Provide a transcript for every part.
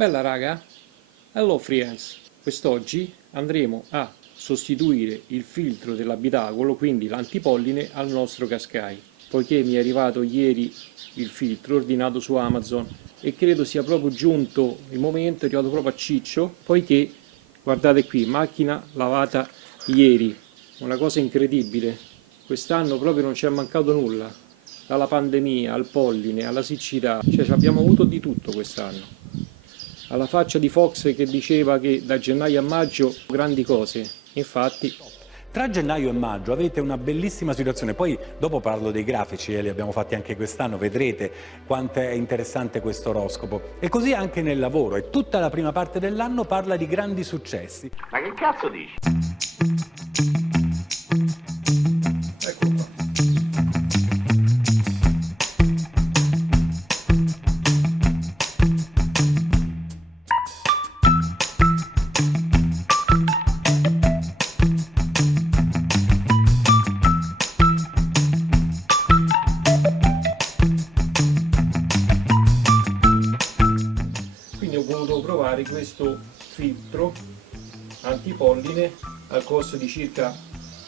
Bella raga? Hello friends! Quest'oggi andremo a sostituire il filtro dell'abitacolo, quindi l'antipolline, al nostro Qashqai, poiché mi è arrivato ieri il filtro ordinato su Amazon e credo sia proprio giunto il momento, è arrivato proprio a ciccio, poiché guardate qui, macchina lavata ieri, una cosa incredibile. Quest'anno proprio non ci è mancato nulla, dalla pandemia al polline alla siccità, cioè abbiamo avuto di tutto quest'anno. Alla faccia di Fox che diceva che da gennaio a maggio grandi cose, infatti. Tra gennaio e maggio avete una bellissima situazione, poi dopo parlo dei grafici, li abbiamo fatti anche quest'anno, vedrete quanto è interessante questo oroscopo. E così anche nel lavoro, e tutta la prima parte dell'anno parla di grandi successi. Ma che cazzo dici? Eccolo qua. Quindi ho voluto provare questo filtro antipolline al costo di circa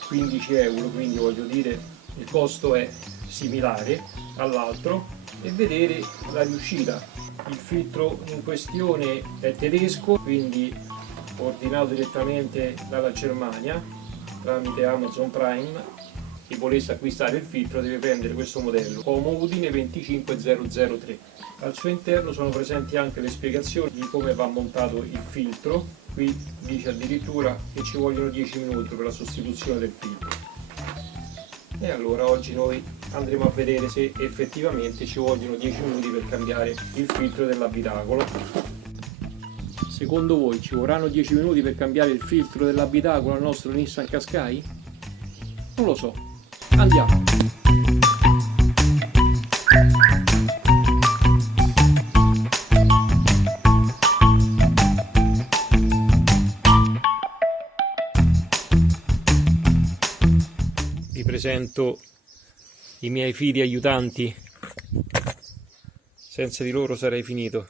15 euro, quindi voglio dire il costo è similare all'altro, e vedere la riuscita. Il filtro in questione è tedesco, quindi ordinato direttamente dalla Germania tramite Amazon Prime. Chi volesse acquistare il filtro deve prendere questo modello Como Udine 25003. Al suo interno sono presenti anche le spiegazioni di come va montato il filtro. Qui dice addirittura che ci vogliono 10 minuti per la sostituzione del filtro. E allora oggi noi andremo a vedere se effettivamente ci vogliono 10 minuti per cambiare il filtro dell'abitacolo. Secondo voi ci vorranno 10 minuti per cambiare il filtro dell'abitacolo al nostro Nissan Qashqai? Non lo so. Andiamo! Vi presento i miei fidi aiutanti. Senza di loro sarei finito.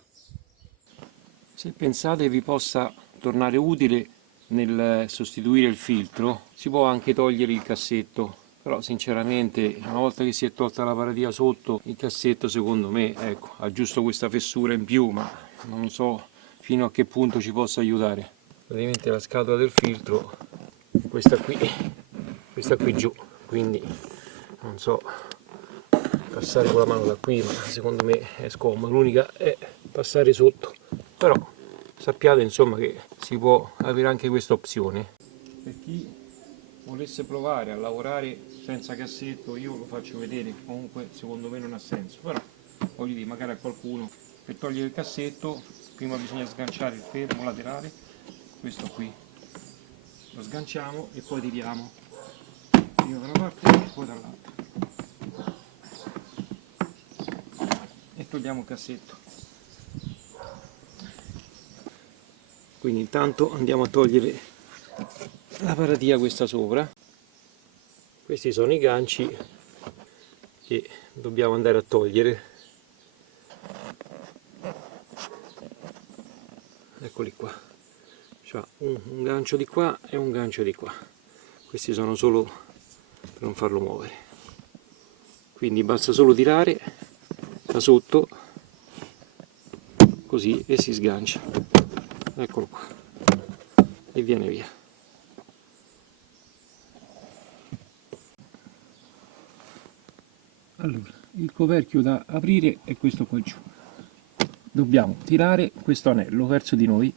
Se pensate vi possa tornare utile nel sostituire il filtro, si può anche togliere il cassetto, però sinceramente una volta che si è tolta la paratia sotto, il cassetto secondo me, ecco, ha giusto questa fessura in più, ma non so fino a che punto ci possa aiutare. Praticamente la scatola del filtro, questa qui giù, quindi non so passare con la mano da qui, ma secondo me è scomodo, l'unica è passare sotto, però sappiate insomma che si può avere anche questa opzione. Per chi volesse provare a lavorare senza cassetto, io lo faccio vedere, comunque secondo me non ha senso, però voglio dire, magari a qualcuno, per togliere il cassetto prima bisogna sganciare il fermo laterale, questo qui lo sganciamo e poi tiriamo prima da una parte e poi dall'altra e togliamo il cassetto. Quindi intanto andiamo a togliere la paratia questa sopra. Questi sono i ganci che dobbiamo andare a togliere. Eccoli qua. C'ha un gancio di qua e un gancio di qua. Questi sono solo per non farlo muovere. Quindi basta solo tirare da sotto così e si sgancia. Eccolo qua. E viene via. Allora, il coperchio da aprire è questo qua giù. Dobbiamo tirare questo anello verso di noi.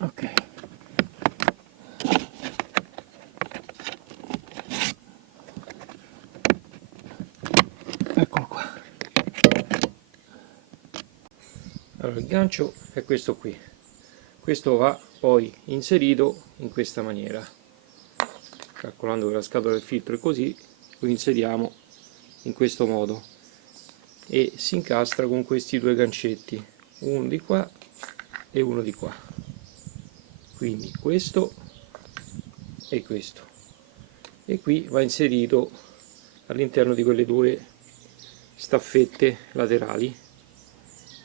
Ok. Eccolo qua. Allora, il gancio è questo qui. Questo va poi inserito in questa maniera. Calcolando che la scatola del filtro è così, lo inseriamo in questo modo e si incastra con questi due gancetti, uno di qua e uno di qua. Quindi questo e questo, e qui va inserito all'interno di quelle due staffette laterali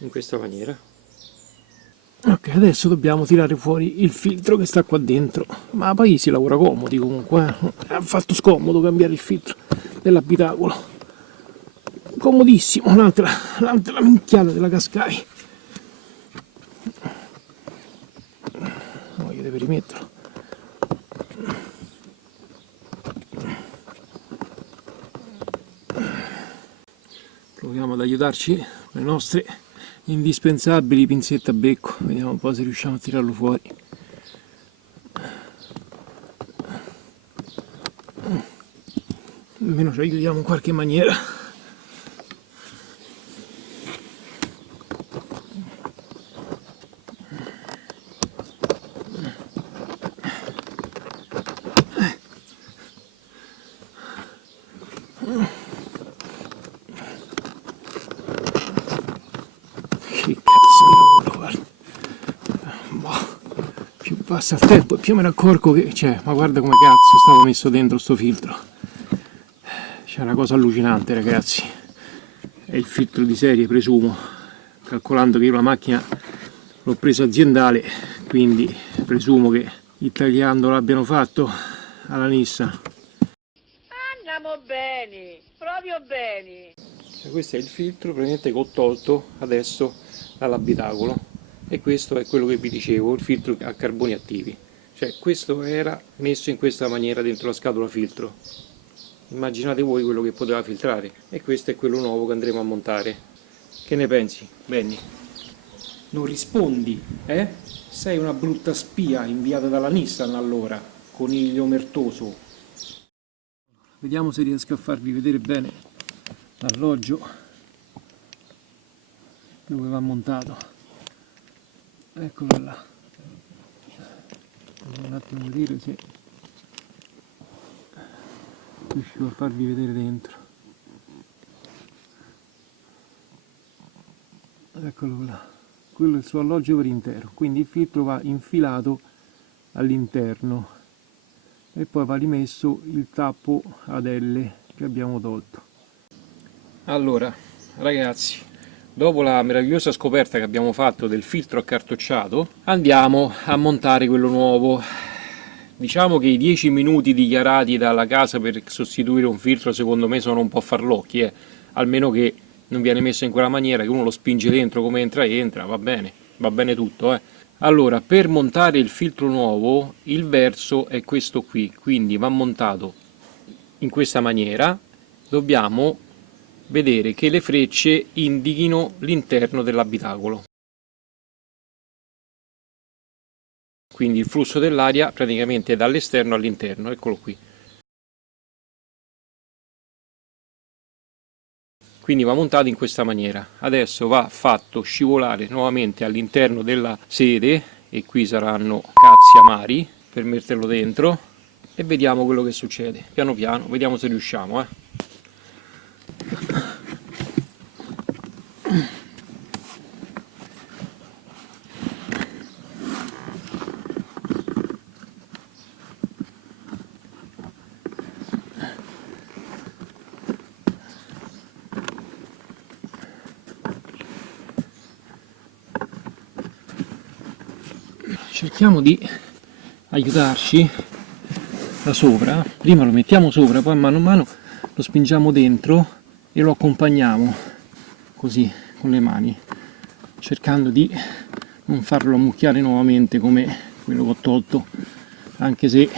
in questa maniera. Ok, adesso dobbiamo tirare fuori il filtro che sta qua dentro, ma poi si lavora comodi comunque, ha fatto scomodo cambiare il filtro dell'abitacolo, comodissimo, l'altra minchiata della Cascai. Voglio deve rimetterlo. Proviamo ad aiutarci con le nostre indispensabili pinzette a becco, vediamo un po' se riusciamo a tirarlo fuori. Almeno ci aiutiamo in qualche maniera. Che cazzo di lavoro, guarda. Più passa il tempo e più me ne accorgo che c'è, ma guarda come cazzo stavo messo dentro sto filtro. C'è una cosa allucinante, ragazzi. È il filtro di serie, presumo, calcolando che io la macchina l'ho presa aziendale, quindi presumo che i tagliando l'abbiano fatto alla Nissan. Andiamo bene, proprio bene. Questo è il filtro praticamente che ho tolto adesso dall'abitacolo, e questo è quello che vi dicevo, il filtro a carboni attivi. Cioè questo era messo in questa maniera dentro la scatola filtro. Immaginate voi quello che poteva filtrare, e questo è quello nuovo che andremo a montare. Che ne pensi, Benny? Non rispondi, eh? Sei una brutta spia inviata dalla Nissan allora, coniglio omertoso. Vediamo se riesco a farvi vedere bene l'alloggio dove va montato. Eccolo là. Devo un attimo vedere se riuscivo a farvi vedere dentro. Eccolo là. Quello è il suo alloggio per intero, quindi il filtro va infilato all'interno e poi va rimesso il tappo ad L che abbiamo tolto. Allora, ragazzi, dopo la meravigliosa scoperta che abbiamo fatto del filtro accartocciato, andiamo a montare quello nuovo. Diciamo che i 10 minuti dichiarati dalla casa per sostituire un filtro secondo me sono un po' farlocchi, almeno che non viene messo in quella maniera che uno lo spinge dentro come entra, va bene tutto, Allora, per montare il filtro nuovo, il verso è questo qui, quindi va montato in questa maniera. Dobbiamo vedere che le frecce indichino l'interno dell'abitacolo. Quindi il flusso dell'aria praticamente dall'esterno all'interno, eccolo qui. Quindi va montato in questa maniera. Adesso va fatto scivolare nuovamente all'interno della sede, e qui saranno cazzi amari per metterlo dentro, e vediamo quello che succede. Piano piano, vediamo se riusciamo, Cerchiamo di aiutarci da sopra, prima lo mettiamo sopra, poi mano a mano lo spingiamo dentro e lo accompagniamo così con le mani, cercando di non farlo ammucchiare nuovamente come quello che ho tolto, anche se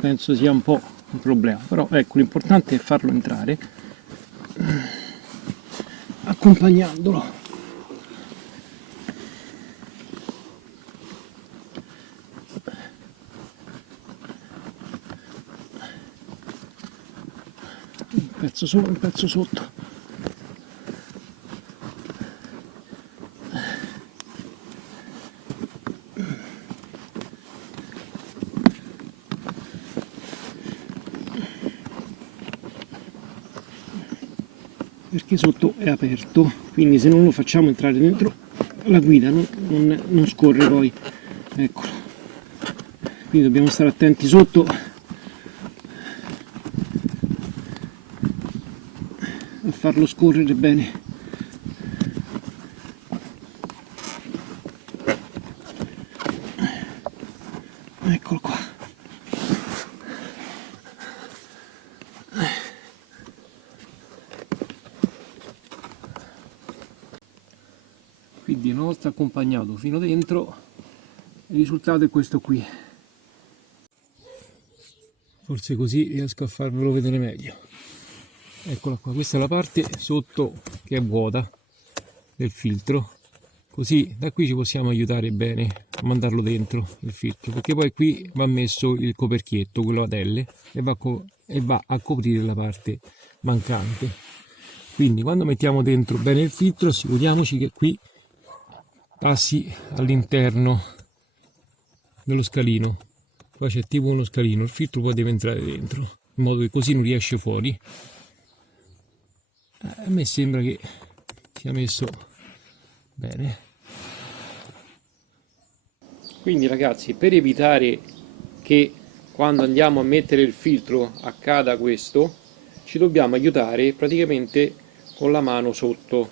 penso sia un po' un problema, però ecco, l'importante è farlo entrare accompagnandolo. Un pezzo sopra, un pezzo sotto. Perché sotto è aperto, quindi se non lo facciamo entrare dentro la guida non scorre poi, eccolo. Quindi dobbiamo stare attenti sotto a farlo scorrere bene. Quindi una volta accompagnato fino dentro, il risultato è questo qui. Forse così riesco a farvelo vedere meglio. Eccola qua, questa è la parte sotto che è vuota del filtro, così da qui ci possiamo aiutare bene a mandarlo dentro il filtro, perché poi qui va messo il coperchietto, quello a telle, e va a coprire la parte mancante. Quindi quando mettiamo dentro bene il filtro assicuriamoci che qui passi all'interno dello scalino. Qua c'è tipo uno scalino, il filtro poi deve entrare dentro, in modo che così non riesce fuori. A me sembra che sia messo bene. Quindi ragazzi, per evitare che quando andiamo a mettere il filtro accada questo, ci dobbiamo aiutare praticamente con la mano sotto.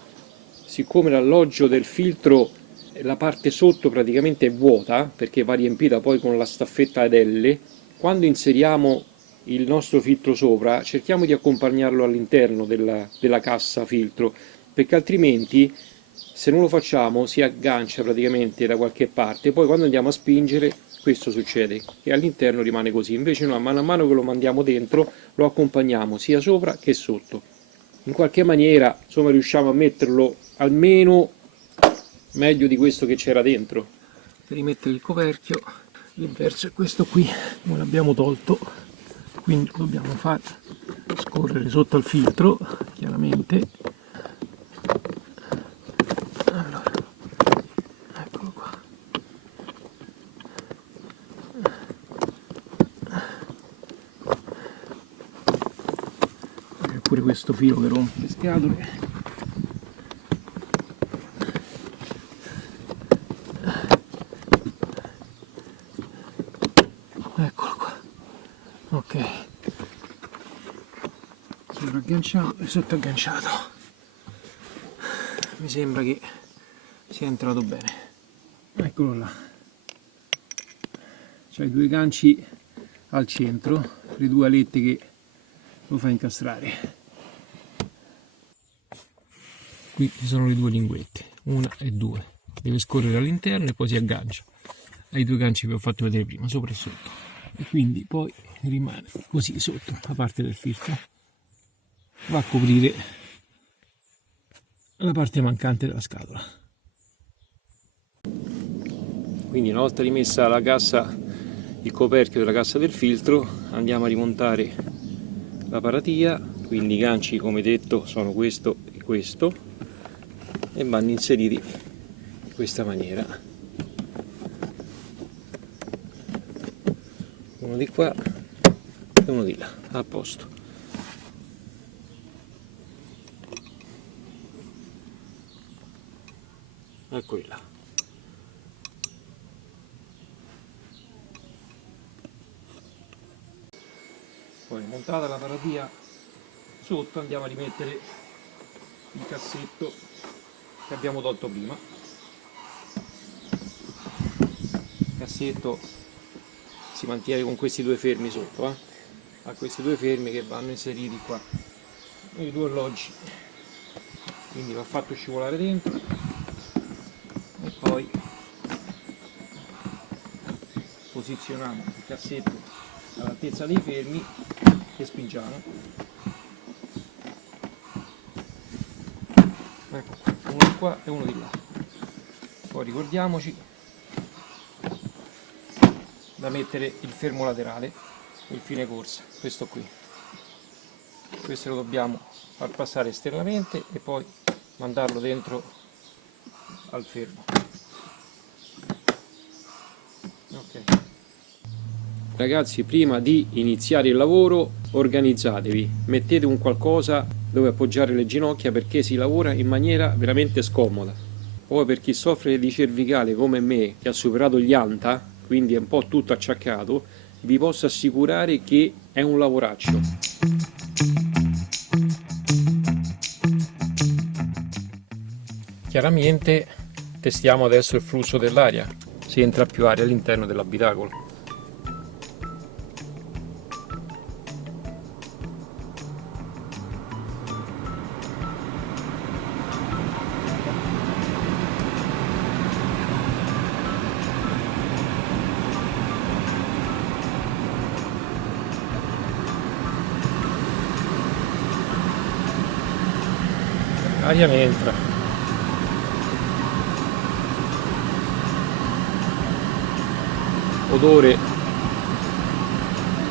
Siccome l'alloggio del filtro, la parte sotto praticamente è vuota, perché va riempita poi con la staffetta ad L, quando inseriamo il nostro filtro sopra cerchiamo di accompagnarlo all'interno della cassa filtro, perché altrimenti se non lo facciamo si aggancia praticamente da qualche parte, poi quando andiamo a spingere questo succede, che all'interno rimane così. Invece noi a mano che lo mandiamo dentro lo accompagniamo sia sopra che sotto. In qualche maniera insomma riusciamo a metterlo almeno meglio di questo che c'era dentro. Per rimettere il coperchio l'inverso è questo qui, come l'abbiamo tolto, quindi dobbiamo far scorrere sotto al filtro chiaramente. Allora, eccolo qua. C'è pure questo filo che rompe le scatole. Eccolo qua. Ok. Sono agganciato e sotto agganciato. Mi sembra che sia entrato bene. Eccolo là. C'ha i due ganci al centro, le due alette che lo fa incastrare. Qui ci sono le due linguette, una e due. Deve scorrere all'interno e poi si aggancia ai due ganci che vi ho fatto vedere prima, sopra e sotto. E quindi poi rimane così sotto la parte del filtro. Va a coprire la parte mancante della scatola. Quindi una volta rimessa la cassa, il coperchio della cassa del filtro, andiamo a rimontare la paratia. Quindi i ganci, come detto, sono questo e questo, e vanno inseriti in questa maniera, uno di qua e uno di là, a posto. Eccoli là. Poi montata la paratia sotto, andiamo a rimettere il cassetto che abbiamo tolto prima. Il cassetto si mantiene con questi due fermi sotto, ha questi due fermi che vanno inseriti qua nei due alloggi, quindi va fatto scivolare dentro e poi posizioniamo il cassetto all'altezza dei fermi e spingiamo. Ecco, uno di qua e uno di là. Poi ricordiamoci da mettere il fermo laterale, il fine corsa, questo qui. Questo lo dobbiamo far passare esternamente e poi mandarlo dentro al fermo. Ok. Ragazzi, prima di iniziare il lavoro organizzatevi, mettete un qualcosa dove appoggiare le ginocchia, perché si lavora in maniera veramente scomoda. Poi per chi soffre di cervicale come me, che ha superato gli anta, quindi è un po' tutto acciaccato, vi posso assicurare che è un lavoraccio. Chiaramente testiamo adesso il flusso dell'aria, se entra più aria all'interno dell'abitacolo. l'aria ne entra. Odore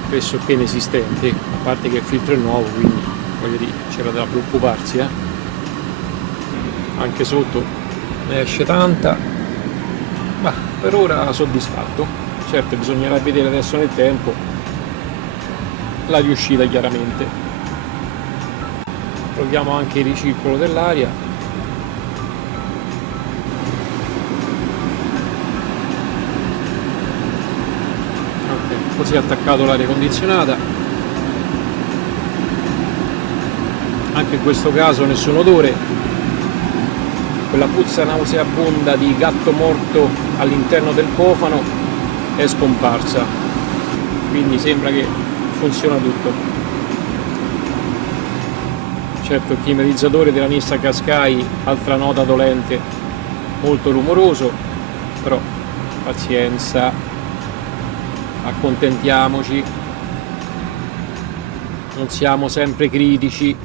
pressoché inesistente, a parte che il filtro è nuovo, quindi voglio dire, c'era da preoccuparsi, Anche sotto ne esce tanta, ma per ora soddisfatto. Certo, bisognerà vedere adesso nel tempo la riuscita, chiaramente. Proviamo anche il ricircolo dell'aria. Ok, così attaccato l'aria condizionata. Anche in questo caso nessun odore. Quella puzza nauseabonda di gatto morto all'interno del cofano è scomparsa, quindi sembra che funziona tutto. Certo, il climatizzatore della Nissan Qashqai, altra nota dolente, molto rumoroso, però pazienza, accontentiamoci, non siamo sempre critici.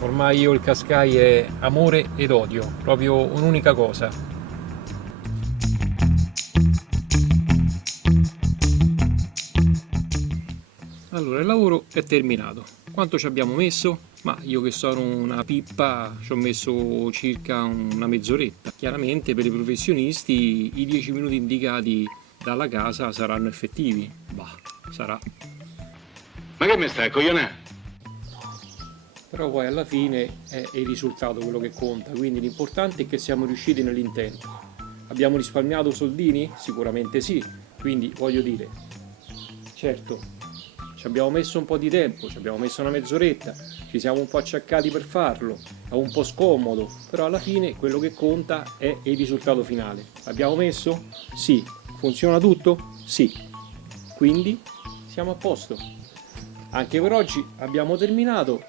Ormai io il Qashqai è amore ed odio, proprio un'unica cosa. Allora, il lavoro è terminato. Quanto ci abbiamo messo? Ma io che sono una pippa ci ho messo circa una mezz'oretta. Chiaramente per i professionisti i 10 minuti indicati dalla casa saranno effettivi. Bah, sarà. Ma che mi stai, coglione? Però poi alla fine è il risultato quello che conta, quindi l'importante è che siamo riusciti nell'intento. Abbiamo risparmiato soldini? Sicuramente sì, quindi voglio dire, certo, ci abbiamo messo un po' di tempo, ci abbiamo messo una mezz'oretta, ci siamo un po' acciaccati per farlo, è un po' scomodo, però alla fine quello che conta è il risultato finale. L'abbiamo messo? Sì. Funziona tutto? Sì. Quindi siamo a posto. Anche per oggi abbiamo terminato.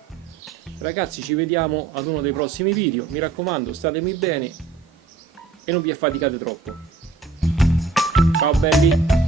Ragazzi, ci vediamo ad uno dei prossimi video, mi raccomando, statemi bene e non vi affaticate troppo. Ciao belli!